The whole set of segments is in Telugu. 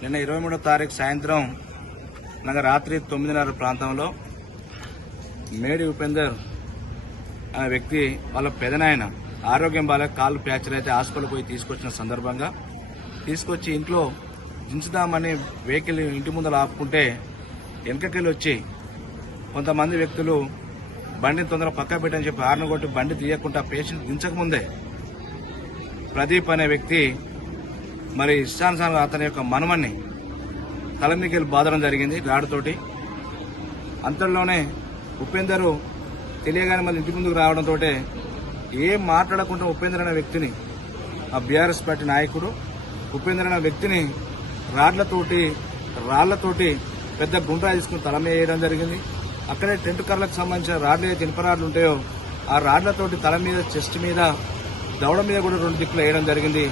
నిన్న 23వ తారీఖు సాయంత్రం అనగా రాత్రి 9:30 ప్రాంతంలో మేడి ఉపేందర్ అనే వ్యక్తి వాళ్ళ పెదనాయన ఆరోగ్యం బాలేక కాళ్ళు ఫ్రాక్చర్ అయితే హాస్పిటల్ పోయి తీసుకొచ్చిన సందర్భంగా తీసుకొచ్చి ఇంట్లో దించుదామని వెహికల్ ఇంటి ముందర ఆపుకుంటే వెనకకెళ్ళి వచ్చి కొంతమంది వ్యక్తులు బండిని తొందరగా పక్క పెట్టని చెప్పి హార్న్ కొట్టి బండి తీయకుండా పేషెంట్ దించకముందే ప్రదీప్ అనే వ్యక్తి మరి ఇష్టానుసారంగా అతని యొక్క మనుమన్ని తల మీదకెళ్ళి బాధడం జరిగింది రాడుతోటి. అంతలోనే ఉపేందర్ తెలియగానే మళ్ళీ ఇంటి ముందుకు రావడంతో ఏం మాట్లాడకుండా ఉపేందర్ అనే వ్యక్తిని ఆ బీఆర్ఎస్ పార్టీ నాయకుడు ఉపేందర్ అనే వ్యక్తిని రాళ్లతోటి పెద్ద గుండ్రా తీసుకుని తల మీద వేయడం జరిగింది. అక్కడే టెంట్ కర్లకు సంబంధించిన రాడ్లు ఏదైతే ఇనుప రాడ్లు ఉంటాయో ఆ రాడ్లతోటి తల మీద చెస్ట్ మీద దవడ మీద కూడా 2 దిక్కులు వేయడం జరిగింది.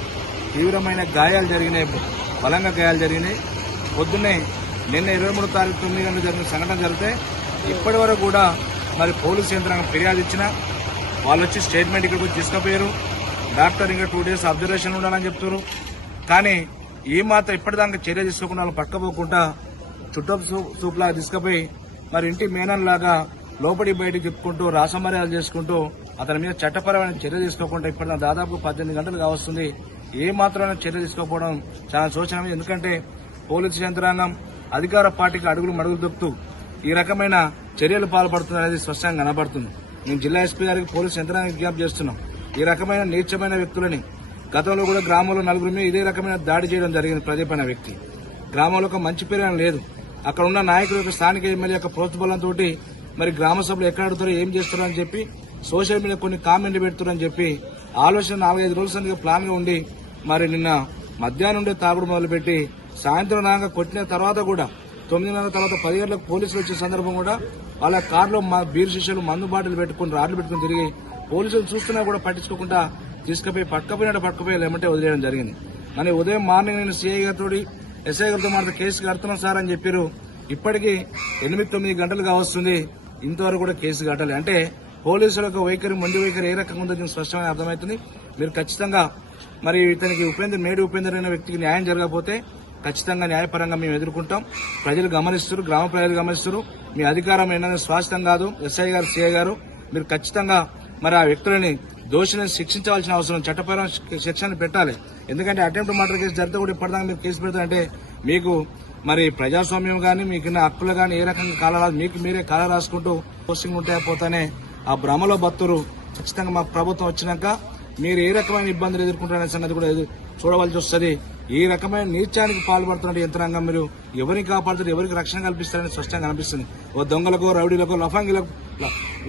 తీవ్రమైన గాయాలు జరిగినాయి, బలంగా గాయాలు జరిగినాయి. పొద్దున్నే నిన్న 23వ తారీఖు 9 గంటలకు జరిగిన సంఘటన జరిగితే ఇప్పటి వరకు కూడా మరి పోలీసు యంత్రాంగం ఫిర్యాదు ఇచ్చినా వాళ్ళు వచ్చి స్టేట్మెంట్ ఇక్కడికి తీసుకుపోయారు. డాక్టర్ ఇంకా 2 డేస్ అబ్జర్వేషన్ ఉండాలని చెప్తారు. కానీ ఈ మాత్రం ఇప్పటిదాకా చర్య తీసుకోకుండా వాళ్ళు పట్టుకపోకుండా చుట్టపు సూపులాగా తీసుకుపోయి మరి ఇంటి మేనన్లాగా లోపలి బయటికి చెప్పుకుంటూ రాసమర్యాలు చేసుకుంటూ అతని మీద చట్టపరమైన చర్య తీసుకోకుండా ఇప్పటిదాకా దాదాపు 18 గంటలు కావస్తుంది. ఏ మాత్రమైన చర్య తీసుకోకపోవడం చాలా శోచనీయం. ఎందుకంటే పోలీసు యంత్రాంగం అధికార పార్టీకి అడుగులు మడుగులు దొక్కుతూ ఈ రకమైన చర్యలు పాల్పడుతుందనేది స్పష్టంగా కనబడుతుంది. మేము జిల్లా ఎస్పీ గారికి పోలీసు యంత్రాంగం విజ్ఞప్తి చేస్తున్నాం. ఈ రకమైన నీచమైన వ్యక్తులని గతంలో కూడా గ్రామంలో 4 మీద ఇదే రకమైన దాడి చేయడం జరిగింది. ప్రదీప్ అనే వ్యక్తి గ్రామంలో ఒక మంచి పేరు లేదు. అక్కడ ఉన్న నాయకుల యొక్క స్థానిక ఎమ్మెల్యే యొక్క ప్రోత్సాహంతో మరి గ్రామ సభలు ఎక్కడ అడుగుతారో ఏం చేస్తారో అని చెప్పి సోషల్ మీడియా కొన్ని కామెంట్లు పెడుతున్నారని చెప్పి ఆలోచన 4-5 రోజుల సందిగా ప్లాన్ గా ఉండి మరి నిన్న మధ్యాహ్నం నుండి తాగుడు మొదలుపెట్టి సాయంత్రం నాగా కొట్టిన తర్వాత కూడా 9:30 తర్వాత 10 గంటలకు పోలీసులు వచ్చే సందర్భం కూడా వాళ్ళ కారులో బీర్ శిష్యులు మందు బాటిల్ పెట్టుకుని రాడ్లు పెట్టుకుని తిరిగి పోలీసులు చూస్తున్నా కూడా పట్టించుకోకుండా తీసుకుపోయి పట్టుకుపోయి లేమంటే వదిలేయడం జరిగింది. కానీ ఉదయం మార్నింగ్ నేను సీఐ గారితో ఎస్ఐ గారితో మాత్రం కేసు కడుతున్నాం సార్ అని చెప్పారు. ఇప్పటికీ 8-9 గంటలుగా వస్తుంది, ఇంతవరకు కూడా కేసు కట్టాలి. అంటే పోలీసుల యొక్క వైఖరి మొండి వైఖరి ఏ రకంగా ఉందో దీనికి స్పష్టంగా అర్థమవుతుంది. మీరు ఖచ్చితంగా మరి ఇతనికి మేడి ఉపేందర్ అనే వ్యక్తికి న్యాయం జరగకపోతే ఖచ్చితంగా న్యాయపరంగా మేము ఎదుర్కొంటాం. ప్రజలు గమనిస్తారు, గ్రామ ప్రజలు గమనిస్తారు. మీ అధికారం ఏంటనే స్వాస్థ్యం కాదు. ఎస్ఐ గారు, సిఐ గారు మీరు ఖచ్చితంగా మరి ఆ వ్యక్తులని దోషులను శిక్షించవలసిన అవసరం, చట్టపరమైన శిక్షణ పెట్టాలి. ఎందుకంటే అటెంప్ట్ మర్డర్ కేసు జరిగితే కూడా ఇప్పటిదాకా మీరు కేసు పెడతారంటే మీకు మరి ప్రజాస్వామ్యం గానీ మీకున్న హక్కులు గానీ ఏ రకంగా కాలరాదు, మీకు మీరే కాల రాసుకుంటూ పోస్టింగ్ ఉంటే పోతానే ఆ భ్రమలో బతురు. ఖచ్చితంగా మా ప్రభుత్వం వచ్చినాక మీరు ఏ రకమైన ఇబ్బందులు ఎదుర్కొంటారనే సంగతి కూడా చూడవలసి వస్తుంది. ఈ రకమైన నీచానికి పాల్పడుతున్న యంత్రాంగం మీరు ఎవరిని కాపాడుతారు, ఎవరికి రక్షణ కల్పిస్తారని స్పష్టంగా కనిపిస్తుంది. ఓ దొంగలకో రౌడీలకో లఫంగిలకు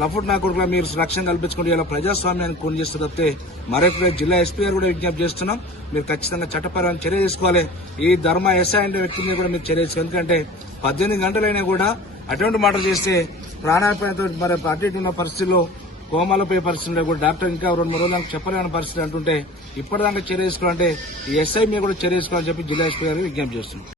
లఫుట్ నాకుడుగా మీరు రక్షణ కల్పించుకుంటే ఇలా ప్రజాస్వామ్యాన్ని కొని చేస్తూ తప్పితే మరొక జిల్లా ఎస్పీ గారు కూడా విజ్ఞప్తి చేస్తున్నాం. మీరు ఖచ్చితంగా చట్టపరమైన చర్య తీసుకోవాలి. ఈ ధర్మ ఎస్ఐ అంటే వ్యక్తి మీద కూడా మీరు చర్య తీసుకోవాలి. ఎందుకంటే 18 గంటలైనా కూడా అటువంటి మర్డర్ చేస్తే ప్రాణాపాయంతో మరి అటు ఇటు ఉన్న పరిస్థితుల్లో కోమాలో పోయే పరిస్థితుల్లో కూడా డాక్టర్ ఇంకా 2-3 రోజులకు చెప్పలేని పరిస్థితి అంటుంటే ఇప్పటిదాకా చర్య తీసుకోవాలంటే ఈ ఎస్ఐ మీద కూడా చర్య తీసుకోవాలని చెప్పి జిల్లా ఎస్పీ గారు విజ్ఞప్తి చేస్తున్నారు.